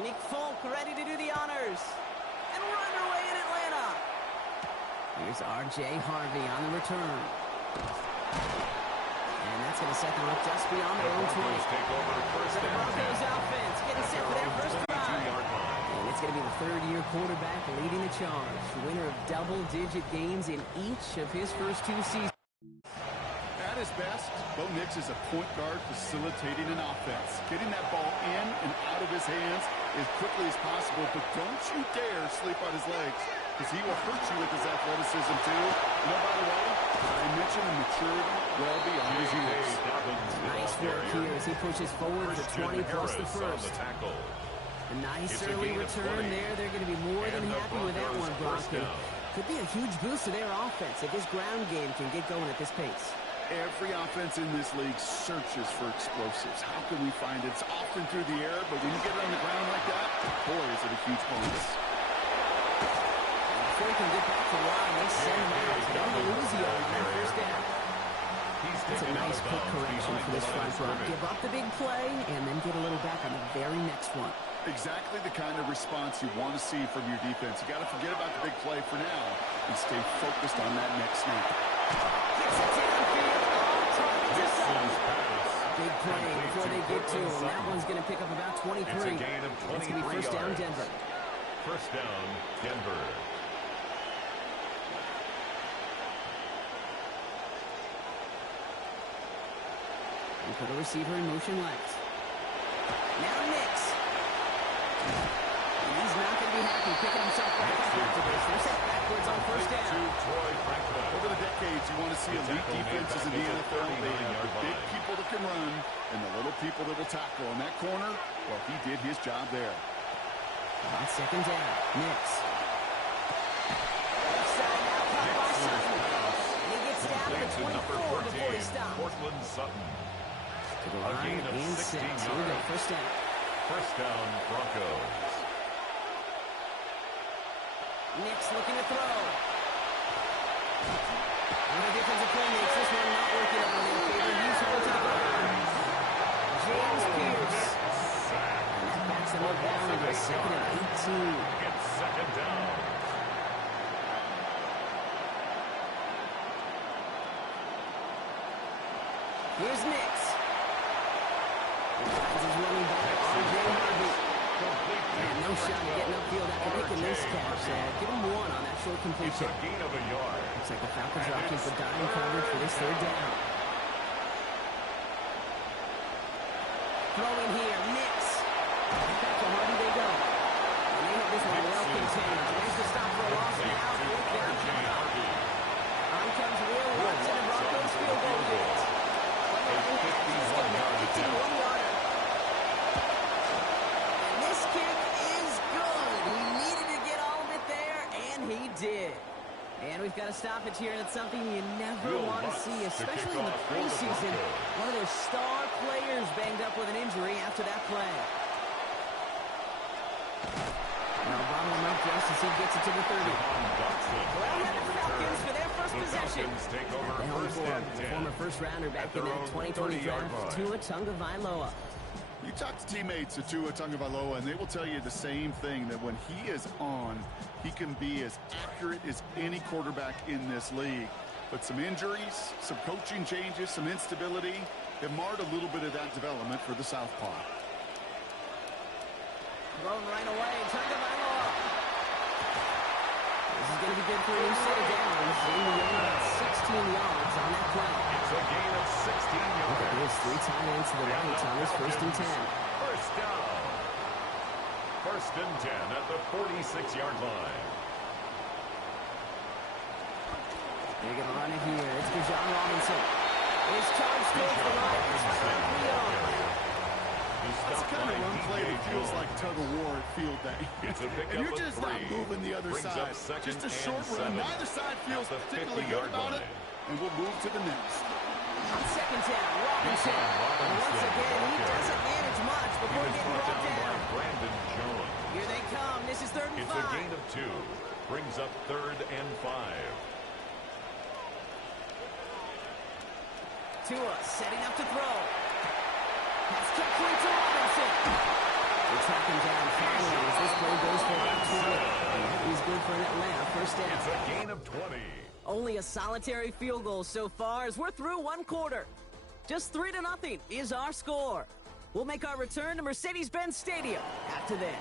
Nick Folk ready to do the honors. And we're underway in Atlanta. Here's R.J. Harvey on the return. And that's going to set them up just beyond their own 20. The Broncos offense getting set for their first drive. And it's going to be the third-year quarterback leading the charge. Winner of double-digit games in each of his first 2 seasons. At his best, Bo Nix is a point guard facilitating an offense, getting that ball in and out of his hands as quickly as possible, but don't you dare sleep on his legs, because he will hurt you with his athleticism too. You know, by the way, I mentioned the maturity well beyond his years. Nice work here as he pushes forward for 20 plus the first. A nice early return there. They're going to be more than happy with that one, Broncos. Could be a huge boost to their offense if this ground game can get going at this pace. Every offense in this league searches for explosives. How can we find it? It's often through the air, but when you get it on the ground like that, boy, is it a huge bonus. Before he can get back to the line, they send him out. They don't lose the yard on first down. That's a nice quick correction for this front row. Give up the big play and then get a little back on the very next one. Exactly the kind of response you want to see from your defense. You got to forget about the big play for now and stay focused on that next snap. Gets it downfield. Big play before they get to him. That one's going to pick up about 23. It's a gain of 23 It's going to be first down, Denver. First down, Denver. And put the receiver in motion left. Now Nix. And he's not going to be happy picking himself back up after this. They're set backwards on first down. Over the decades, you want to see elite defenses in the NFL. They have the big people that can run and the little people that will tackle. In that corner, well, he did his job there. On second down, Nix. Offside now caught by Sutton. And he gets down to the 24 before he stops. Portland Sutton. To the line and set. Here we go, first down. First down, Broncos. Nix looking to throw. What a difference a play makes. This one not working out in favor. He's home to the ground. James Pierce. And that backs them up down to the second and 18. It's second down. Here's Nix. He finds his running back, R.J. Harvey. And no shot at getting upfield after making this catch. Give him one on that short completion. It's a gain of a yard. Looks like the Falcons are opting for dime coverage for this third down. Throw in here, Nix. Back to Harvey they go. And they have this one well contained. There's the stop for a loss now. Fourth down. On comes Will Lutz and the Broncos field goal unit. A 51-yard attempt. And this kick is good. He needed to get all of it there, and he did. And we've got to stop it here, and it's something you never want to see, especially in the preseason. One of their star players banged up with an injury after that play. Now bottle him up just as he gets it to the 30. Well, the Falcons for their first possession. Take over The home first for and the 10. former first-rounder back in that 2020 draft, Tua Tagovailoa. You talk to teammates of Tua Tagovailoa, and they will tell you the same thing, that when he is on, he can be as accurate as any quarterback in this league. But some injuries, some coaching changes, some instability have marred a little bit of that development for the Southpaw. Thrown right away, Tagovailoa. This is going to be good for a new set of downs. In the end, about 16 yards on that play. It's a gain of 16 yards. There's 3 tight ends to the right on this first and 10. First down. First and 10 at the 46-yard line. They're going to run it here. It's Bijan Robinson. His charge towards the right. It's right 3 yards. That's the kind of run play that feels like tug-of-war at field day. And you're just not moving the other side. Just a short run. Neither side feels particularly good about it. And we'll move to the next. On second down, Robinson. And once again, he doesn't manage much before getting brought down. Brandon Jones. Here they come. This is third and 5. It's a gain of 2. Brings up third and 5. Tua setting up to throw. Pass quickly to Robinson. It's happened down 5 solitary field goal so far as we're through one quarter. Just 3-0 is our score. We'll make our return to Mercedes-Benz Stadium after this.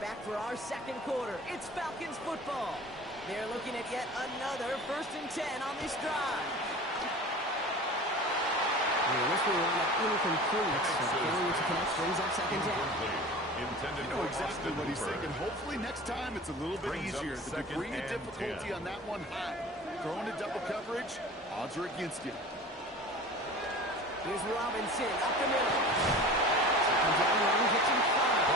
Back for our second quarter. It's Falcons football. They're looking at yet another 1st and 10 on this drive. This will run up incomplete. Failing to connect brings up 2nd down. You know exactly what he's thinking. Hopefully next time it's a little bit easier. The degree of difficulty on that one high. Throwing a double coverage, odds are against you. Here's Robinson up the middle. 2nd down, long hitching 5.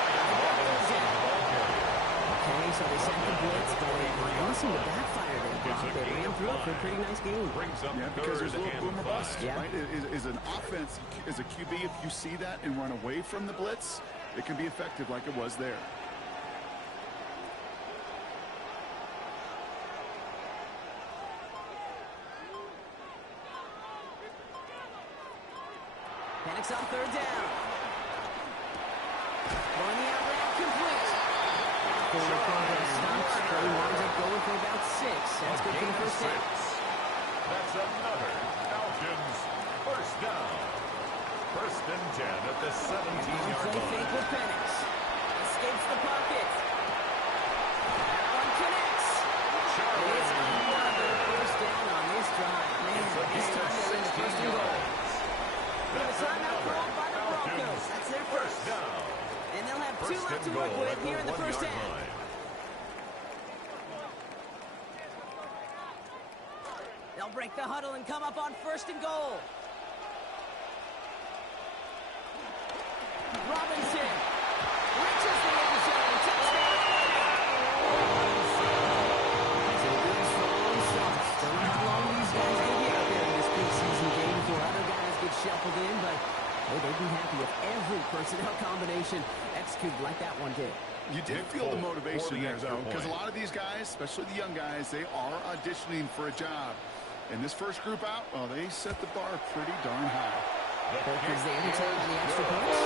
Okay, so they sent the blitz, but it didn't seem to backfire there, Brock. They ran through it for a pretty nice game. Yeah, because there's a little boomer bust, right? Is an offense, as a QB, if you see that and run away from the blitz, it can be effective like it was there. Penix on 3rd down. Going the out route, complete. Forward progress stops. Curry winds up going for about 6. That's good for the 1st down. That's another Falcons 1st down. 1st and 10 at the 17-yard line. Fake with Penix. Escapes the pocket. That one connects. It's another 1st down on this drive. Man, this time they're in the 1st and goal. We have a timeout called by the Broncos. That's their 1st down. And they'll have 2 left to work with here in the 1st half. They'll break the huddle and come up on 1st and goal. Robinson reaches the end zone. Touchdown. It's a good, strong start. Don't know how long these guys will be out there in this preseason game before other guys get shuffled in, but hey, they'd be happy if every personnel combination executed like that one did. You did feel the motivation there, though, because a lot of these guys, especially the young guys, they are auditioning for a job. And this first group out, well, they set the bar pretty darn high. Because they didn't take on the extra points.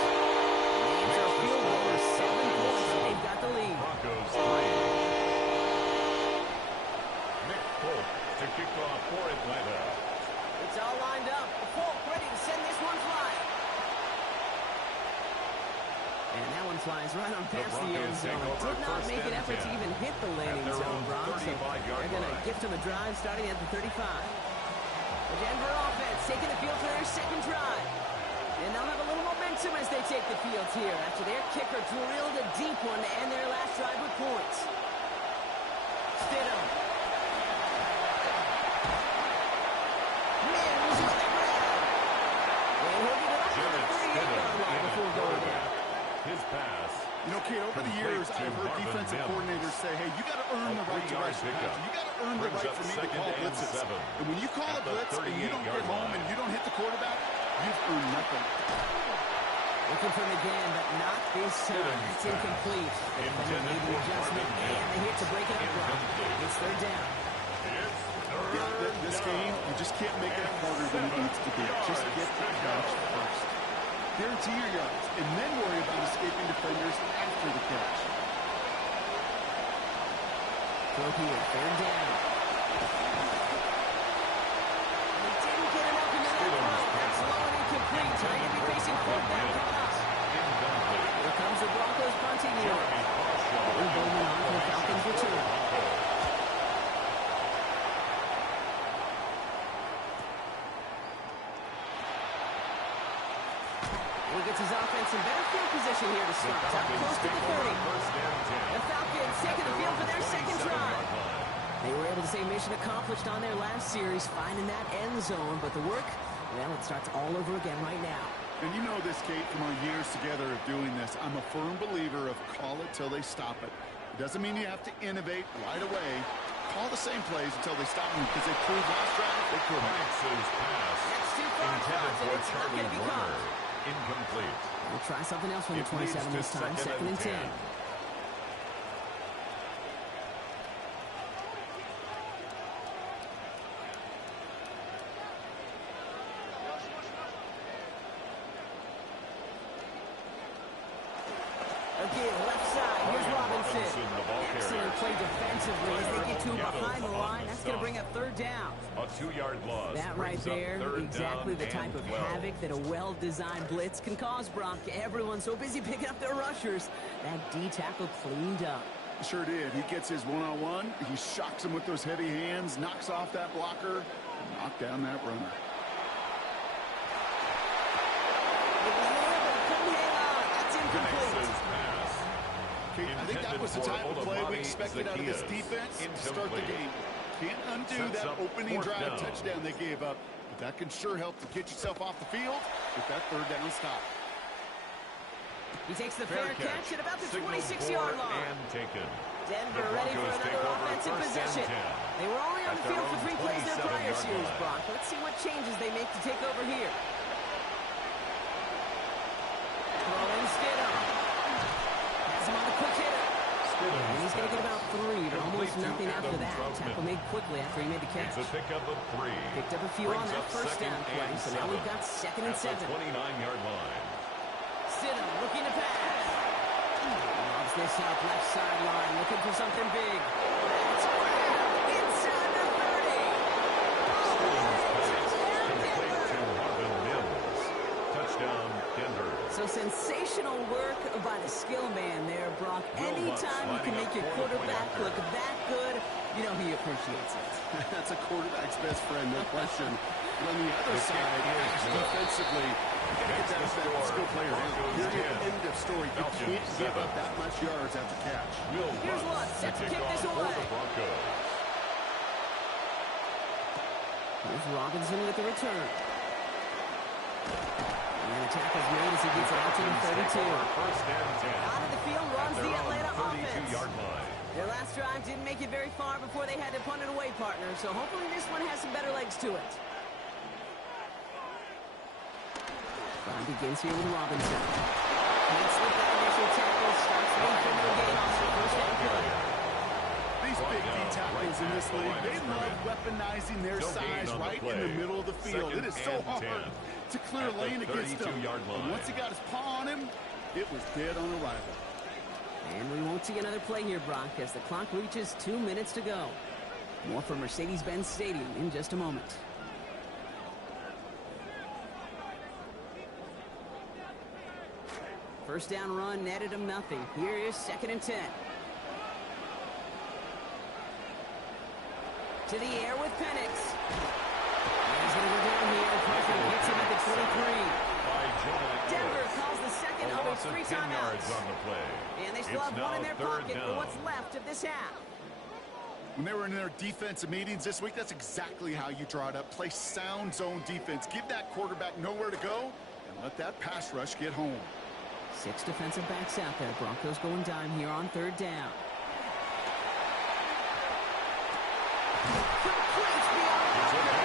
Names are field goal of 7 points. They've got the lead. Broncos 3. Nick Polk to kick off for Atlanta. It's all lined up. Polk ready to send this one flying. And that one flies right on past the end zone. Did not make an effort to even hit the landing zone, Broncos. So they're going to gift them a drive starting at the 35. The Denver offense taking the field for their 2nd drive. And they'll have a little momentum as they take the field here after their kicker drilled a deep one to end their last drive with points. Stidham. Mims on the ground. And he'll get it up to the 38-yard line before going down. His pass. You know, Kate, over the years, I've heard defensive coordinators say, hey, you got to earn the right to rush the passer. You got to earn the right for me to call blitzes. And when you call a blitz and you don't get home and you don't hit the quarterback, you've earned nothing. Looking for him again, but not this time. It's incomplete. The defender made the adjustment and the hit to break it up. It's 3rd down. This game, you just can't make it harder than it needs to be. Just get the catch first. Guarantee your yards, and then worry about escaping defenders after the catch. Throw here, 3rd down. He didn't get enough into that throw. That's low and incomplete. Trying to be facing 4th down pass. Here comes the Broncos punting unit. We're going on for the Falcons return. He gets his offense in better field position here to start. Up close to the 30. The Falcons taking the field for their 2nd drive. They were able to say mission accomplished on their last series, finding that end zone. But the work, well, it starts all over again right now. And you know this, Kate, from our years together of doing this. I'm a firm believer of call it till they stop it. It doesn't mean you have to innovate right away. Call the same plays until they stop them because they proved last drive they couldn't. That's too far across, and it's not going to be caught. Incomplete. We'll try something else from the 27 this time. 2nd and 10. Again, left side. Here's Robinson. excellent play defensively as they get to him behind the line. That's going to bring up third down. A 2-yard loss. That right there, exactly the type of havoc that a well-designed blitz can cause, Brock. Everyone's so busy picking up their rushers. That D tackle cleaned up. Sure did. He gets his one-on-one. He shocks him with those heavy hands, knocks off that blocker, and knocks down that runner. That's incomplete. I think that was the type of play we expected out of this defense to start the game. Can't undo that opening drive touchdown they gave up, but that can sure help to get yourself off the field with that third down stop. He takes the fair catch at about the 26-yard line. And taken. Denver ready for another offensive possession. They were only on the field for 3 plays their prior series, Brock. Let's see what changes they make to take over here. Throwing Stidham. Has him on a quick hitter. And he's going to get about 3, but almost nothing after that. Tackle made quickly after he made the catch. It's a pickup of 3. Picked up a few on that first down play, so now we've got 2nd and 7. 29-yard line. Stidham looking to pass. Lobs this up left sideline, looking for something big. That's grabbed inside the 30. Touchdown, Denver. So sensational work by the skill man there, Brock. Anytime you can make your quarterback look that good, you know he appreciates it. That's a quarterback's best friend, no question. But on the other side, defensively, you got to get that skill player down. End of story. You can't give up that much yards after catch. Here's one, set to kick this away. Here's Robinson with the return. And the tackle's made as he gets it out to the 32. Out of the field runs the Atlanta offense. Their last drive didn't make it very far before they had to punt it away, partner. So hopefully this one has some better legs to it. Fun begins here with Robinson. Can't slip that initial tackle. Starts late for no gain on the first down play. These big D tackles in this league, they love weaponizing their size right in the middle of the field. It is so hard to clear a lane against them. And once he got his paw on him, it was dead on arrival. And we won't see another play here, Brock, as the clock reaches 2 minutes to go. More from Mercedes-Benz Stadium in just a moment. First down run netted him nothing. Here is 2nd and 10. To the air with Penix. He's going to go down here. Pressure gets him at the 23. Denver calls the second of his 3 timeouts. And they still have 1 in their pocket for what's left of this half. When they were in their defensive meetings this week, that's exactly how you draw it up. Play sound zone defense. Give that quarterback nowhere to go and let that pass rush get home. 6 defensive backs out there. Broncos going dime here on 3rd down. Completes beyond the 20.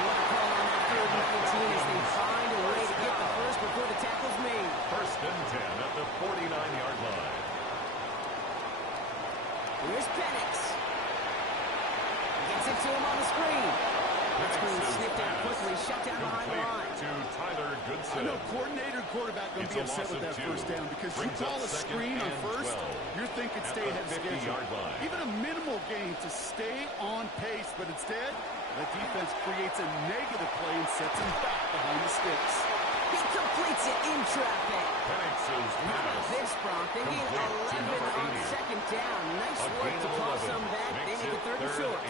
What a call on that 3rd and 19 as they find a way to get the first before the tackle's made. 1st and 10 at the 49-yard line. Here's Penix. Gets it to him on the screen. That's being snipped out quickly, shut down behind the line. To Tyler Goodson. I know coordinator and quarterback going to be upset with that first down because you call a screen on first, you're thinking stay ahead of schedule. Even a minimal gain to stay on pace, but instead, the defense creates a negative play and sets him back behind the sticks. He completes it in traffic. How about this, Brock? They gain 11 on 2nd down. Nice work to call some back. They make it 3rd and short.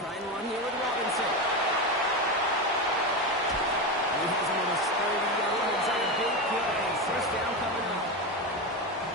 Trying one here with Robinson. He has him almost 30 yards on a big play. First down coming up.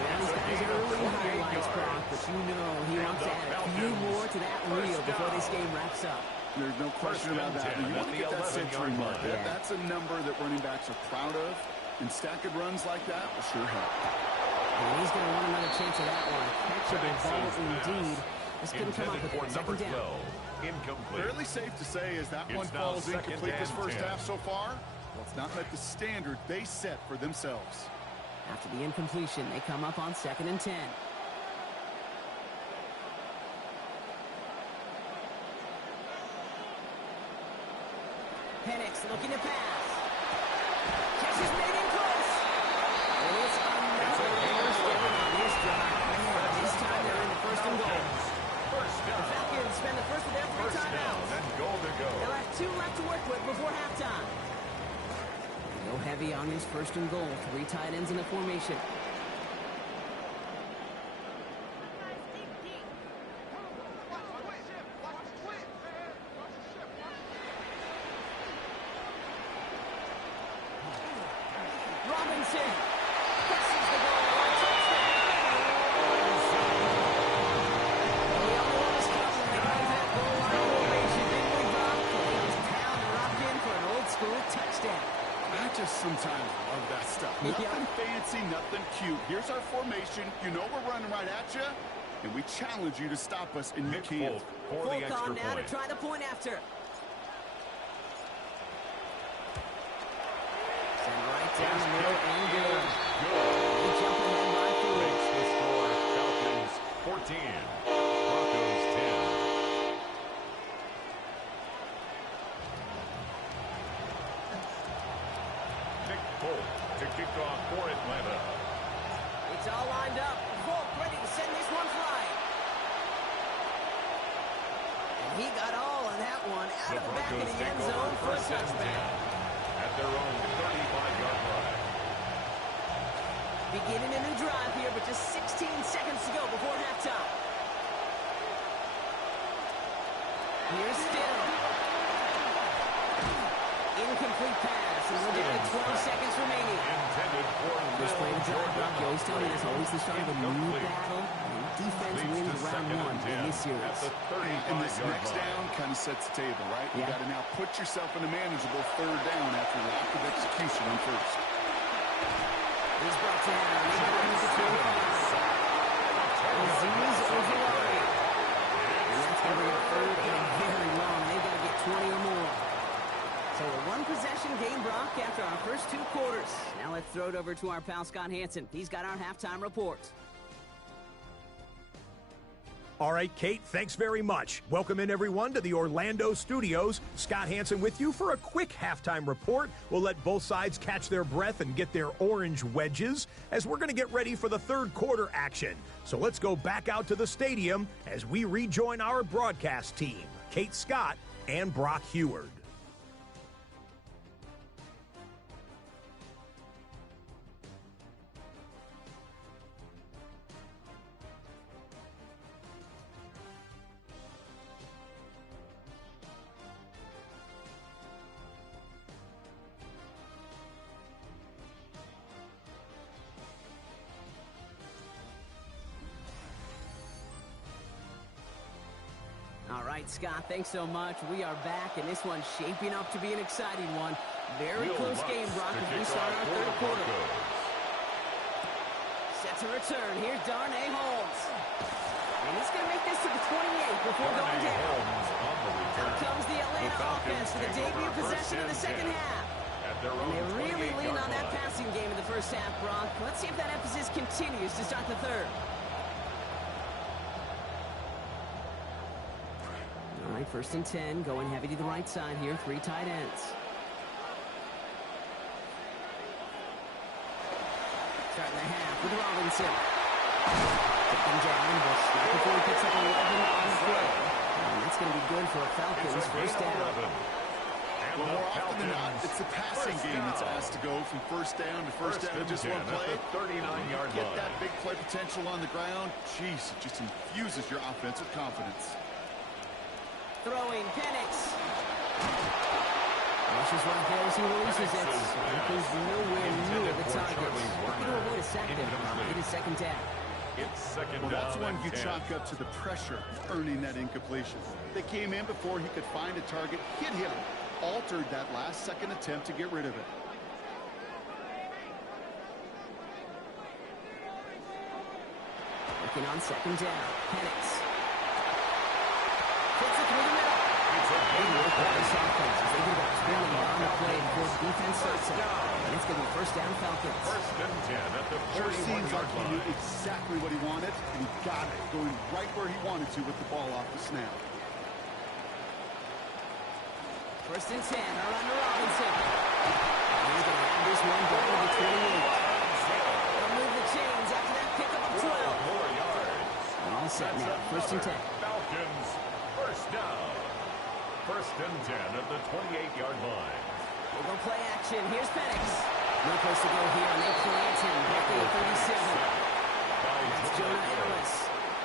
Yeah, these guys are early highlights, Brock, but you know he wants to add a few more to that reel before this game wraps up. There's no question about that. You want to get that century mark. Yeah. That's a number that running backs are proud of, and stacking runs like that will sure help. And he's going to want another chance at that one. Catchable ball indeed. This couldn't come up with it. 2nd down. Incomplete. Fairly safe to say as that one falls incomplete this first half so far, well, it's not met the standard they set for themselves. After the incompletion, they come up on 2nd and 10. Penix looking to pass. Catch is made in close. The Falcons spend the first of their three First down timeouts. and goal to go. They'll have 2 left to work with before halftime. Go heavy on this first and goal. 3 tight ends in the formation. Robinson presses the goal line. The other one was coming. They raise that goal line formation. Didn't we, Brock? They just pound and rock in for an old school touchdown. I just sometimes love that stuff. Nothing fancy, nothing cute. Here's our formation. You know we're running right at you, and we challenge you to stop us, and you can't. For the extra Full now point. to try the point after. Send right down the middle and good. They jump ahead by 4. Makes the score Falcons 14, Broncos 10. Nick Folk to kick off for Atlanta. It's all lined up. Volk ready to send this one flying. And he got all of that one out of the back of the end zone for a touchback. At their own 35-yard line. Beginning a new drive here, but just 16 seconds to go before halftime. Here's Still. Incomplete pass, and we're down to 12 seconds remaining. Intended for First play of the drive, Brock. You always tell me there's always the start of a new battle. And defense wins round 1 in this series. And this next down kind of sets the table, right? You got to now put yourself in a manageable 3rd down after lack of execution on first. He's brought down. They got him to 25. Aziz Ojulari. And that's going to bring up 3rd and very long. They've got to get 20 or more. So a 1-possession game, Brock, after our first 2 quarters. Now let's throw it over to our pal Scott Hansen. He's got our halftime report. All right, Kate, thanks very much. Welcome in, everyone, to the Orlando studios. Scott Hansen with you for a quick halftime report. We'll let both sides catch their breath and get their orange wedges as we're going to get ready for the 3rd quarter action. So let's go back out to the stadium as we rejoin our broadcast team, Kate Scott and Brock Heward. All right, Scott, thanks so much. We are back, and this one's shaping up to be an exciting one. Very close game, Brock, as we start our 3rd quarter. Set to return. Here's Darnay Holmes. And he's going to make this to the 28 before going down. Out comes the Atlanta offense for the debut possession in the 2nd half. And they really lean on that passing game in the 1st half, Brock. Let's see if that emphasis continues to start the 3rd. All right, 1st and 10, going heavy to the right side here, 3 tight ends. Starting the half with Robinson. Taking down, but not before he picks up 11 on the play. And that's going to be good for a Falcons 1st down. Well, more often than not, it's the passing game that's asked to go from 1st down to 1st down in just one play. 39-yard Get that big play potential on the ground. Jeez, it just infuses your offense with confidence. Throwing, Penix. Rushes right there as he releases it. Falcons nowhere near the target. Looking to avoid a sack there. It is 2nd down. It's 2nd down. Well, that's one you 10. chalk up to the pressure of earning that incompletion. They came in before he could find a target. Hit him. Altered that last-second attempt to get rid of it. Looking on 2nd down. Penix. Puts it through the middle. It's a They work with this offense as they get about 20 on the play before the defense starts it. And it's going to be 1st down Falcons. 1st and 10 at the Sure seems like 41-yard he knew line. exactly what he wanted, and he got it, going right where he wanted to with the ball off the snap. 1st and 10, around to Robinson. And he's going to have this one down to the 28. They'll move the chains after that pickup of 12. 4 yards. And all set now, 1st and 10. Falcons down. First and 10 at the 28-yard line. We'll go play action. Here's Penix. No place to go here, and they plant him back at the 37. That's Jonah Ellis.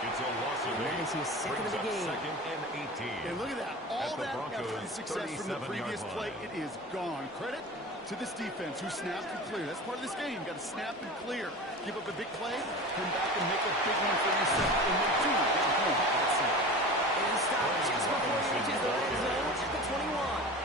It's a loss of 8. That is his second of the game. Second and 18. And look at that. All that effort and success from the previous play, it is gone. Credit to this defense who snapped and cleared. That's part of this game. Got to snap and clear. Give up a big play, come back and make a big one for yourself. And they do. And stop just before he reaches the red zone at the 21.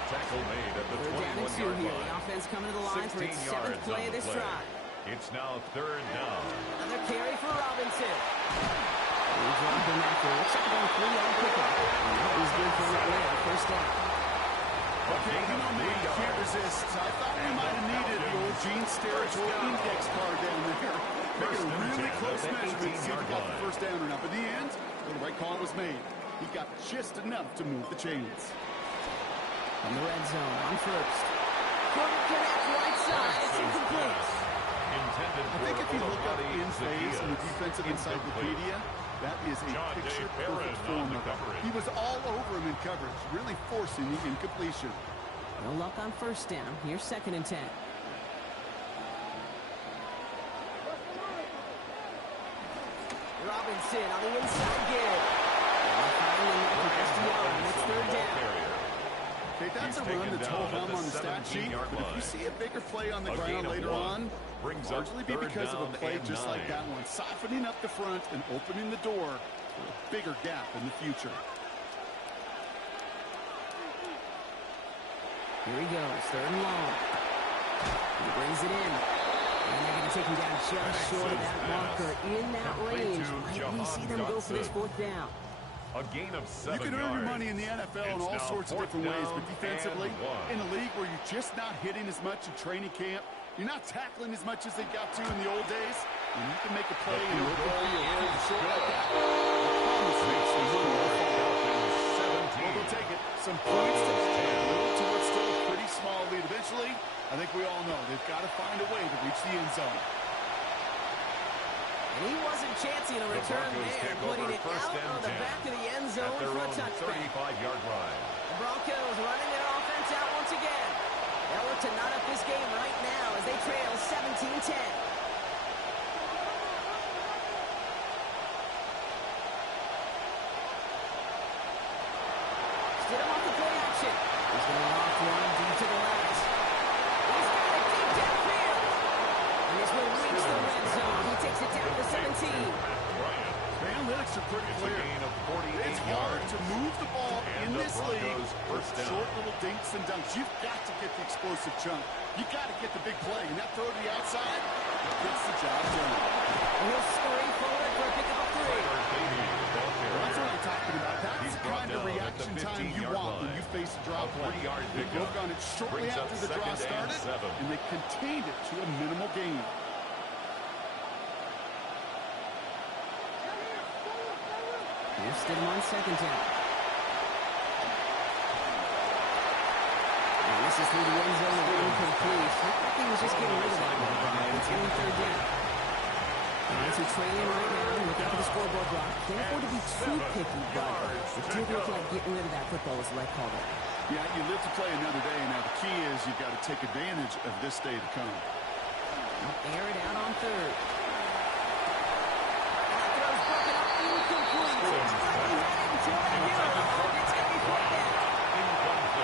Tackle made at the 21-yard line. The offense coming to the line for its 7th play of this drive. It's now 3rd down. Another carry for Robinson. He's dropping that there. Looks like going 3-yard pickup. And that was good for that way. First down. Okay, you know me, you can't resist. I thought we might have needed the old Gene Steratore index card down there. Making a really close measurement to see if he got the first down or not. But in the end, the right call was made. He got just enough to move the chains. In the red zone, on first. Quarter connect right side. It's incomplete. I think if you look up in phase in the defensive encyclopedia, that is a picture-perfect form of it. He was all over him in coverage, really forcing the incompletion. No luck on first down. Here's 2nd and 10. Robinson on the inside give. It's 3rd down. Okay, that's a run that's ho-hum on the stat sheet, but if you see a bigger play on the ground later on, largely be because of a play just like that one, softening up the front and opening the door for a bigger gap in the future. Here he goes, 3rd and long. He brings it in. And they're going to take him down just short of that marker in that range. Might we see them go for this 4th down? A gain of 7 yards. You can earn your money in the NFL in all sorts of different ways, but defensively, in a league where you're just not hitting as much in training camp, you're not tackling as much as they got to in the old days, and you can make a play in the open field short like that. Well, they'll take it. Some points to what's still a pretty small lead. Eventually, I think we all know they've got to find a way to reach the end zone. And he wasn't chancing a return there, putting it out on the back of the end zone for a touchback. 35-yard line. The Broncos running their offense out once again. They'll look to knot up this game right now as they trail 17-10. Stidham off the play action. He's going to lock one deep to the left. He's got it deep downfield. And this will reach the red zone. He takes it down to 17. The analytics are pretty clear. It's hard to move the ball in this league with short little dinks and dunks. You've got to get the explosive chunk. You've got to get the big play. And that throw to the outside gets the job done. And he'll scurry forward for a pickup of 3. That's what I'm talking about. That's the kind of reaction time you want when you face a draw play. They broke on it shortly after the draw started, and they contained it to a minimal gain. Here's Stidham on 2nd down. And this is through the end zone and incomplete. I think he was just getting rid of that one. It's only 3rd down. As we're trailing right now, looking for the scoreboard block. Can't afford to be too picky, but it did look like getting rid of that football was the right call there. Yeah, you live to play another day. Now, the key is you've got to take advantage of this day to come. Air it out on 3rd. That throw's broken up incomplete. It's running right into a hero. It's going to be 4th down.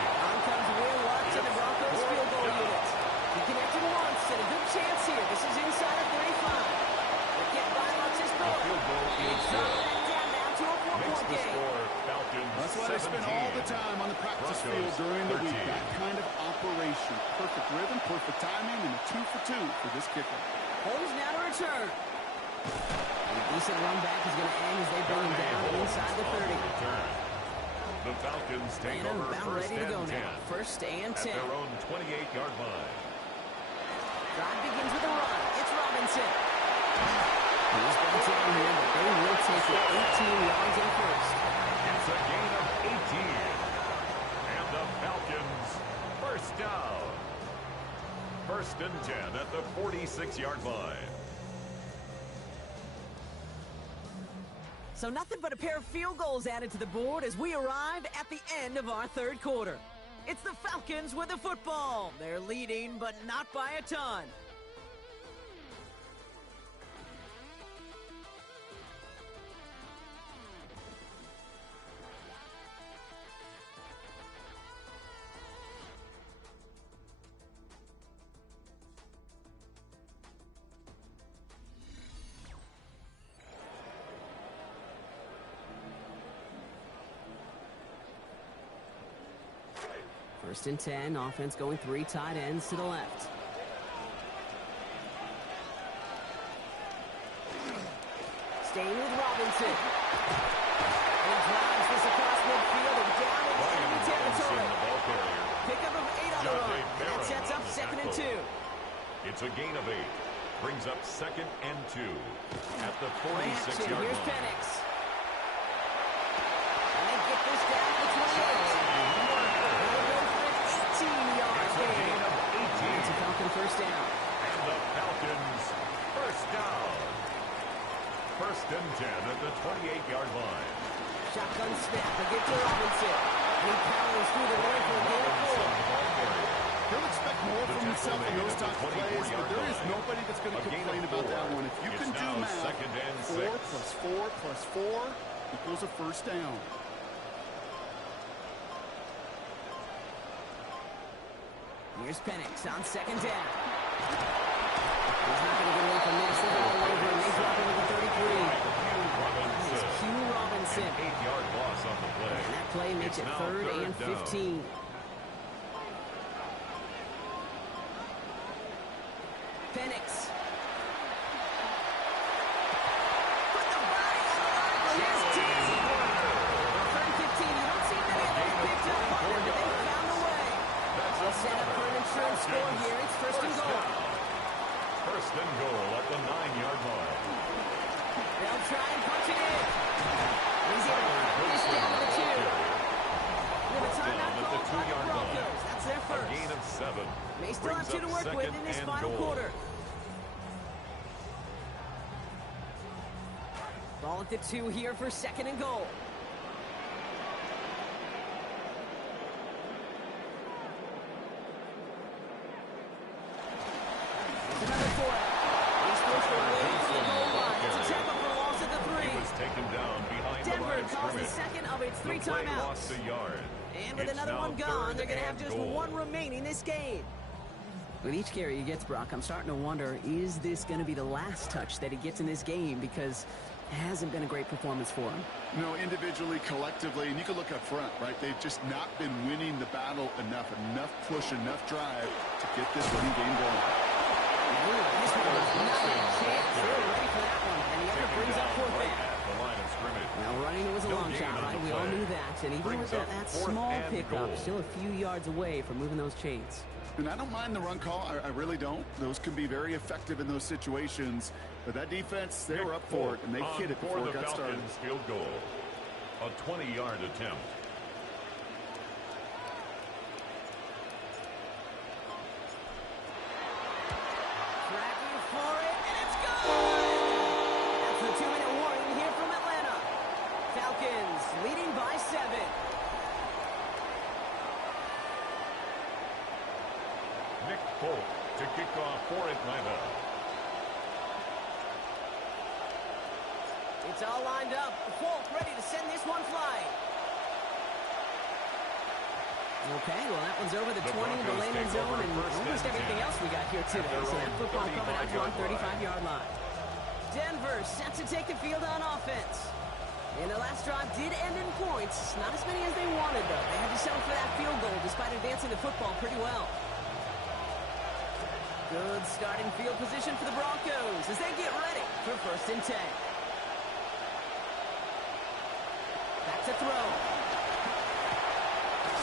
On comes Will Lutz and the Broncos field goal unit. He connected once and a good chance here. This is inside of 35. The kick by Lutz is good. It's dropped that down now to a 4-point game. That's why they spend all the time on the practice field during the week. That kind of operation. Perfect rhythm, perfect timing, and a 2 for 2 for this kicker. Holmes now to return. And a decent run back is going to end as they bring him down inside the 30. The Falcons take over first and 10. First and 10. At their own 28-yard line. Drive begins with a run. It's Robinson. He's been down here, but they will take it 18 yards in first. It's a gain of 18. And the Falcons first down. First and 10 at the 46-yard line. So nothing but a pair of field goals added to the board as we arrive at the end of our third quarter. It's the Falcons with the football. They're leading, but not by a ton. First and 10, offense going 3 tight ends to the left. Staying with Robinson. And he drives this across midfield and down into enemy territory. Pickup of 8 on the run. And that sets up 2nd and 2. It's a gain of 8. Brings up 2nd and 2 at the 46-yard line. Here's Penix. And they get this down to the 28. It's a Falcon first down. And the Falcons first down. 1st and 10 at the 28-yard line. Shotgun snap. They get to Robinson. He powers through the lane for a gain of 4. He'll expect more from himself in those types of plays, but there is nobody that's going to complain about that one. If you can do math, 4 plus 4 plus 4 equals a first down. Here's Penix on 2nd down. He's not going to get away from this. They're all over him. They drop him at the 33. It's Q Robinson. An 8-yard loss on the play. And that play makes it 3rd and 15. Penix. Put the body on the line for his team. 3rd and 15. You don't see many of those picked up on it, but they found a way. They'll set up for an insurance score here. It's 1st and goal. 1st and goal at the 9-yard line. They'll try and punch it in. He's able to finish down to the 2. We have a timeout called by the Broncos. That's their first. A gain of 7. May still have 2 to work with in this final quarter. Ball at the 2 here for 2nd and goal. The second of its 3 timeouts. And with another one gone, they're going to have just 1 remaining this game. With each carry he gets, Brock, I'm starting to wonder, is this going to be the last touch that he gets in this game? Because it hasn't been a great performance for him. You know, individually, collectively, and you can look up front, right? They've just not been winning the battle enough push, enough drive to get this running game going. This one was not a chance. They were ready for that one. And the other brings up 4th down. Now, running was a long shot, right? We all knew that. And even with that small pickup, still a few yards away from moving those chains. And I don't mind the run call. I really don't. Those can be very effective in those situations. But that defense, they were up for it, and they hit it before it got started. Field goal. A 20-yard attempt. Tracking for it, and it's good! That's the 2-minute warning here from Atlanta. Falcons leading by 7. Nick Folk to kick off for Atlanta. It's all lined up. Folk ready to send this one flying. Okay, well, that one's over the 20, the landing zone, and almost everything else we got here today. So that football coming out to our 35-yard line. Denver set to take the field on offense. And the last drive did end in points. Not as many as they wanted, though. They had to settle for that field goal despite advancing the football pretty well. Good starting field position for the Broncos as they get ready for 1st and 10. Back to throw.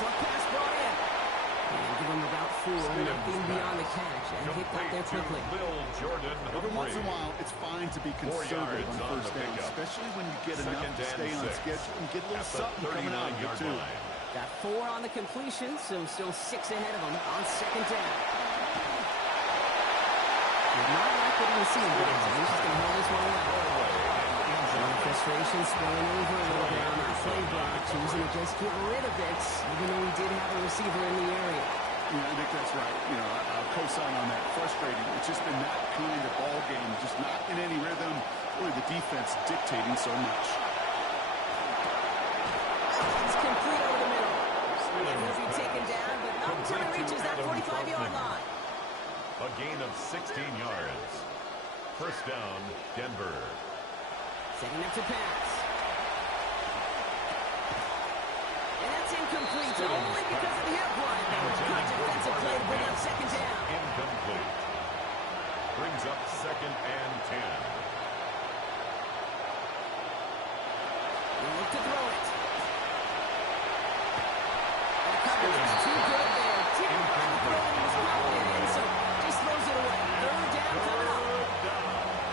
Short pass brought in. And give him about 4, nothing beyond the catch, and hit that there quickly. Every once in a while, it's fine to be conservative on 1st down, especially when you get enough to stay on schedule and get a little something coming out of it, too. Got 4 on the completion, so still 6 ahead of him on 2nd down. Not like what he was seeing, but he's just going to hold this one away. Frustration spilling over a little bit on that play block, choosing to just get rid of it, even though he did have a receiver in the area. Yeah, I think that's right. I'll co-sign on that. Frustrating. It's just been that kind of ball game, just not in any rhythm. Really, the defense dictating so much. It's complete over the middle. And he'll be taken down, but not until he reaches that 45-yard line. A gain of 16 yards. First down, Denver. Setting up to pass. And that's incomplete, only because of the hip line. Good defensive play to bring up second down. Incomplete. Brings up second and 10. They look to throw it. And the coverage is too good there. Didn't find the throw he was confident in, so just throws it away. Third down coming up.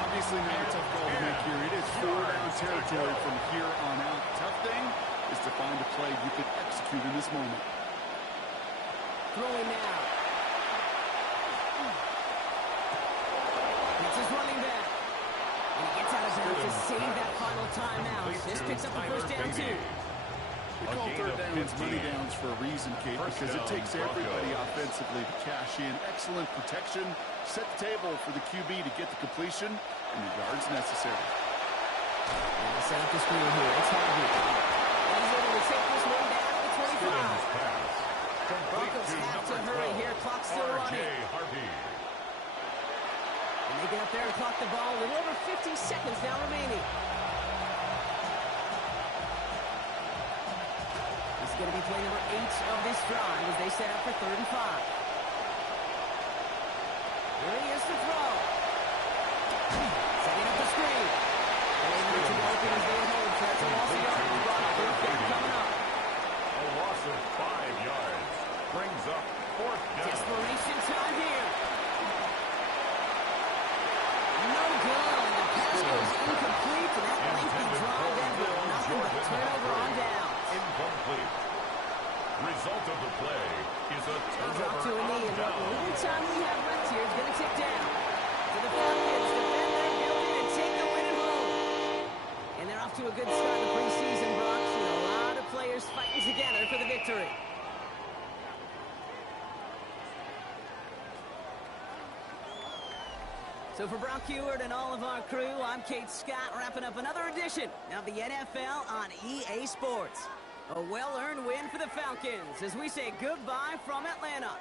Obviously not a tough call to make here. It is 4-down territory from here on out. Tough thing is to find a play you could execute in this moment. Throwing now. It's his running back. And he gets out of bounds to save that final timeout. This picks up the first down, too. We call third downs money downs for a reason, Kate, because it takes everybody offensively to cash in. Excellent protection. Set the table for the QB to get the completion and the yards necessary. And they set up the screen here. It's Harvey. And he's able to take this one down at the 25. Broncos have to hurry here. Clock's still running. And they get up there and clock the ball. A little over 50 seconds now remaining. This is going to be play number 8 of this drive as they set up for 3rd and 5. Here he is to throw. Setting up the screen. They need to open as they hold. So that's a loss of yards. Fourth down coming up. A loss of 5 yards. Brings up 4th down. Desperation time here. No good. The pass goes incomplete. And that lengthy drive ends with nothing but a turnover on down. Incomplete. Result of the play is a turnover Drop to a knee, and what down. little time we have left here is going to tick down. So the Falcons defend their building and take the win at home. And they're off to a good start in the preseason, Bronx, with a lot of players fighting together for the victory. So for Brock Heward and all of our crew, I'm Kate Scott, wrapping up another edition of the NFL on EA Sports. A well-earned win for the Falcons as we say goodbye from Atlanta.